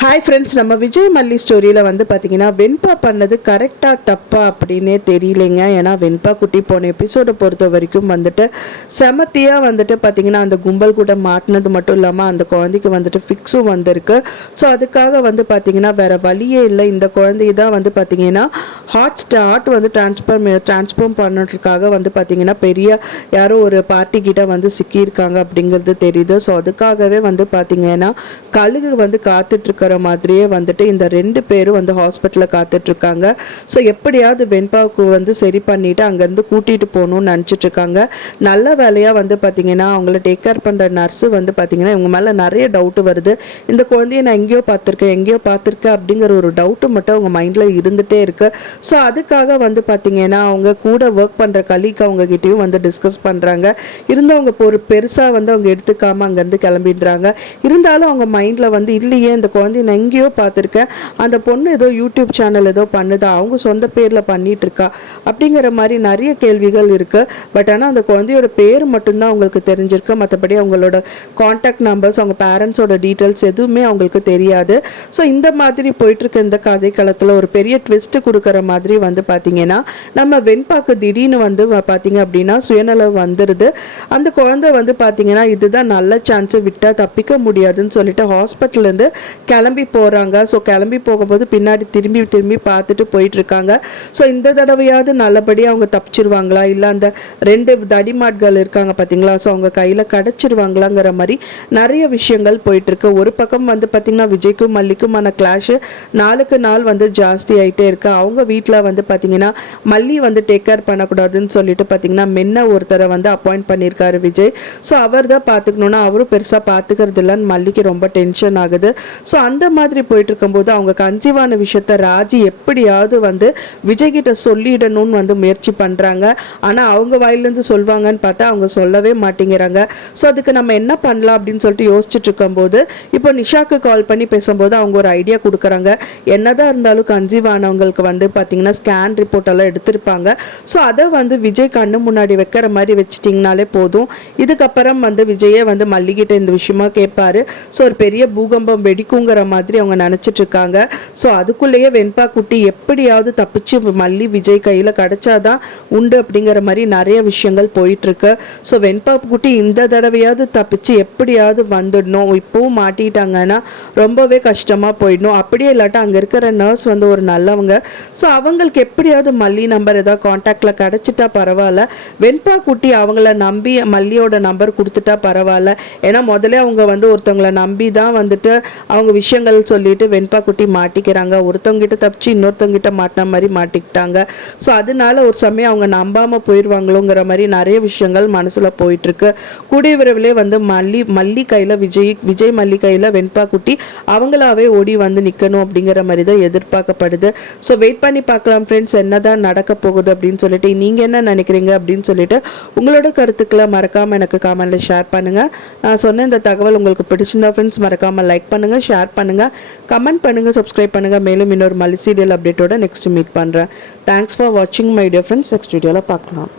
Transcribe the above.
Hi friends, நம்ம விஜய் மல்லி ஸ்டோரியில் வந்து பார்த்தீங்கன்னா வெண்பா பண்ணது கரெக்டாக தப்பா அப்படின்னே தெரியலைங்க. ஏன்னா வெண்பா குட்டி போன எபிசோடை பொறுத்த வரைக்கும் வந்துட்டு செமத்தியாக வந்துட்டு பார்த்தீங்கன்னா அந்த கும்பல் கூட மாட்டினது மட்டும் இல்லாமல் அந்த குழந்தைக்கு வந்துட்டு ஃபிக்ஸும் வந்திருக்கு. ஸோ அதுக்காக வந்து பார்த்தீங்கன்னா வேறு வழியே இல்லை. இந்த குழந்தைய தான் வந்து பார்த்தீங்கன்னா ஹார்ட் வந்து டிரான்ஸ்ஃபார்ம் பண்ணுறதுக்காக வந்து பார்த்தீங்கன்னா பெரிய யாரோ ஒரு பார்ட்டி கிட்ட வந்து சிக்கியிருக்காங்க அப்படிங்கிறது தெரியுது. ஸோ அதுக்காகவே வந்து பார்த்தீங்கன்னா கழுகு வந்து காத்துட்ருக்கிற மாதிரியே வந்துட்டு இந்த 2 பேரும் வந்து ஹாஸ்பிட்டலில் காத்துட்ருக்காங்க. ஸோ எப்படியாவது வெண்பாவுக்கு வந்து சரி பண்ணிவிட்டு அங்கேருந்து கூட்டிகிட்டு போகணும்னு நினச்சிட்ருக்காங்க. நல்ல வேலையாக வந்து பார்த்திங்கன்னா அவங்கள டேக் கேர் பண்ணுற நர்ஸு வந்து பார்த்திங்கன்னா இவங்க மேலே நிறைய டவுட்டு வருது. இந்த குழந்தைய நான் எங்கேயோ பார்த்துருக்கேன் அப்படிங்கிற ஒரு டவுட்டு மட்டும் அவங்க மைண்டில் இருந்துகிட்டே இருக்குது. ஸோ அதுக்காக வந்து பார்த்திங்கன்னா அவங்க கூட ஒர்க் பண்ணுற கலீக் அவங்ககிட்டையும் வந்து டிஸ்கஸ் பண்ணுறாங்க. இருந்தவங்க ஒரு பெருசாக வந்து அவங்க எடுத்துக்காமல் அங்கேருந்து கிளம்பிடுறாங்க. இருந்தாலும் அவங்க மைண்டில் வந்து இல்லையே இந்த குழந்தைய நான் எங்கேயோ பார்த்துருக்கேன், அந்த பொண்ணு ஏதோ யூடியூப் சேனல் ஏதோ பண்ணுதா, அவங்க சொந்த பேரில் பண்ணிட்டு இருக்கா அப்படிங்கிற மாதிரி நிறைய கேள்விகள் இருக்குது. பட் ஆனால் அந்த குழந்தையோட பேர் மட்டும்தான் அவங்களுக்கு தெரிஞ்சிருக்கு. மற்றபடி அவங்களோட கான்டாக்ட் நம்பர்ஸ், அவங்க பேரண்ட்ஸோட டீட்டெயில்ஸ் எதுவுமே அவங்களுக்கு தெரியாது. ஸோ இந்த மாதிரி போயிட்டுருக்க இந்த கதை களத்தில் ஒரு பெரிய ட்விஸ்ட் கொடுக்குற மாதிரி வந்து பார்த்தீங்கன்னா நம்ம வெண்பாக்கு திடீர்னு வந்து பார்த்தீங்க அப்படின்னா சுயநலம் வந்துடுது. அந்த குழந்தை வந்து பார்த்தீங்கன்னா இதுதான் நல்ல சான்ஸை விட்டால் தப்பிக்க முடியாதுன்னு சொல்லிட்டு ஹாஸ்பிட்டல்லேருந்து கிளம்பி போகிறாங்க. ஸோ கிளம்பி போகும்போது பின்னாடி திரும்பி பார்த்துட்டு போயிட்டுருக்காங்க. ஸோ இந்த தடவையாவது நல்லபடியாக அவங்க தப்பிச்சிருவாங்களா, இல்லை அந்த 2 தடிமாட்கள் இருக்காங்க பார்த்தீங்களா, ஸோ அவங்க கையில் கிடச்சிருவாங்களாங்கிற மாதிரி நிறைய விஷயங்கள் போயிட்டுருக்கு. ஒரு பக்கம் வந்து பார்த்திங்கன்னா விஜய்க்கும் மல்லிக்குமான கிளாஷு நாளுக்கு நாள் வந்து ஜாஸ்தி ஆகிட்டே இருக்கு. அவங்க வீட்டில் வந்து பார்த்திங்கன்னா மல்லி வந்து டேக் கேர் பண்ணக்கூடாதுன்னு சொல்லிட்டு பார்த்திங்கன்னா மென்ன ஒருத்தரை வந்து அப்பாயிண்ட் பண்ணியிருக்காரு விஜய். ஸோ அவர் தான் பார்த்துக்கணுன்னா அவரும் பெருசாக பார்த்துக்கிறது இல்லைன்னு மல்லிக்கு ரொம்ப டென்ஷன் ஆகுது. ஸோ அந்த மாதிரி போயிட்டு இருக்கும்போது அவங்க கன்சீவான விஷயத்த ராஜி எப்படியாவது வந்து விஜய்கிட்ட சொல்லிடணும்னு வந்து முயற்சி பண்ணுறாங்க. ஆனால் அவங்க வாயிலேருந்து சொல்வாங்கன்னு பார்த்தா அவங்க சொல்லவே மாட்டேங்கிறாங்க. ஸோ அதுக்கு நம்ம என்ன பண்ணலாம் அப்படின்னு சொல்லிட்டு யோசிச்சுட்டு இருக்கும்போது இப்போ நிஷாக்கு கால் பண்ணி பேசும்போது அவங்க ஒரு ஐடியா கொடுக்குறாங்க. என்னதான் இருந்தாலும் கன்சீவ் ஆனவங்களுக்கு வந்து பார்த்தீங்கன்னா ஸ்கேன் ரிப்போர்ட் எல்லாம் எடுத்திருப்பாங்க. ஸோ அதை வந்து விஜய் கண்ணு முன்னாடி வைக்கிற மாதிரி வச்சுட்டிங்கனாலே போதும். இதுக்கப்புறம் வந்து விஜயே வந்து மல்லிகிட்ட இந்த விஷயமா கேட்பாரு. ஸோ ஒரு பெரிய பூகம்பம் வெடிக்குங்கிற மாதிரி அவங்க நினச்சிட்டு இருக்காங்க. ஸோ அதுக்குள்ளேயே வெண்பா குட்டி எப்படியாவது தப்பிச்சு மல்லி விஜய் கையில் கிடைச்சாதான் உண்டு அப்படிங்கிற மாதிரி நிறைய விஷயங்கள் போயிட்டுருக்கு. ஸோ வெண்பா குட்டி இந்த தடவையாவது தப்பிச்சு எப்படியாவது வந்துடணும். இப்போவும் மாட்டிட்டாங்கன்னா ரொம்பவே கஷ்டமாக போயிடணும். அப்படியே இல்லாட்டா அங்கே இருக்கிற நர்ஸ் வந்து ஒரு நல்லவங்க. ஸோ அவங்களுக்கு எப்படியாவது மல்லி நம்பர் ஏதாவது கான்டாக்டில் கிடச்சிட்டா பரவாயில்ல. வெண்பா குட்டி அவங்கள நம்பி மல்லியோட நம்பர் கொடுத்துட்டா பரவாயில்ல. ஏன்னா முதல்ல அவங்க வந்து ஒருத்தவங்களை நம்பி தான் வந்துட்டு அவங்க விஷயங்கள் சொல்லிட்டு வெண்பா குட்டி மாட்டிக்கிறாங்க. ஒருத்தவங்கிட்ட தப்பிச்சு இன்னொருத்தவங்கிட்ட மாட்டின மாதிரி மாட்டிக்கிட்டாங்க. ஸோ அதனால ஒரு சமயம் அவங்க நம்பாமல் போயிடுவாங்களோங்கிற மாதிரி நிறைய விஷயங்கள் மனசில் போயிட்டுருக்கு. கூடிய விரைவிலே வந்து மல்லி கையில் விஜய் மல்லி கையில் வெண்பா குட்டி அவங்களாவே ஓடி வந்து நிற்கணும் அப்படிங்கிற மாதிரி தான் எதிர்பார்க்கப்படுது. ஸோ வெயிட் பண்ணி பார்க்கலாம் ஃப்ரெண்ட்ஸ், என்னதான் நடக்க போகுது அப்படின்னு சொல்லிட்டு. நீங்கள் என்ன நினைக்கிறீங்க அப்படின்னு சொல்லிட்டு உங்களோட கருத்துக்களை மறக்காமல் எனக்கு காமெண்ட்டில் ஷேர் பண்ணுங்கள். நான் சொன்ன இந்த தகவல் உங்களுக்கு பிடிச்சிருந்தா ஃப்ரெண்ட்ஸ் மறக்காமல் லைக் பண்ணுங்கள், ஷேர் பண்ணுங்கள், கமெண்ட் பண்ணுங்கள், சப்ஸ்கிரைப் பண்ணுங்கள். மேலும் இன்னொரு மல்லி சீரியல் அப்டேட்டோட நெக்ஸ்ட் மீட் பண்ணுறேன். தேங்க்ஸ் ஃபார் வாட்சிங் மை டியர் ஃப்ரெண்ட்ஸ். நெக்ஸ்ட் வீடியோவில் பார்க்கலாம்.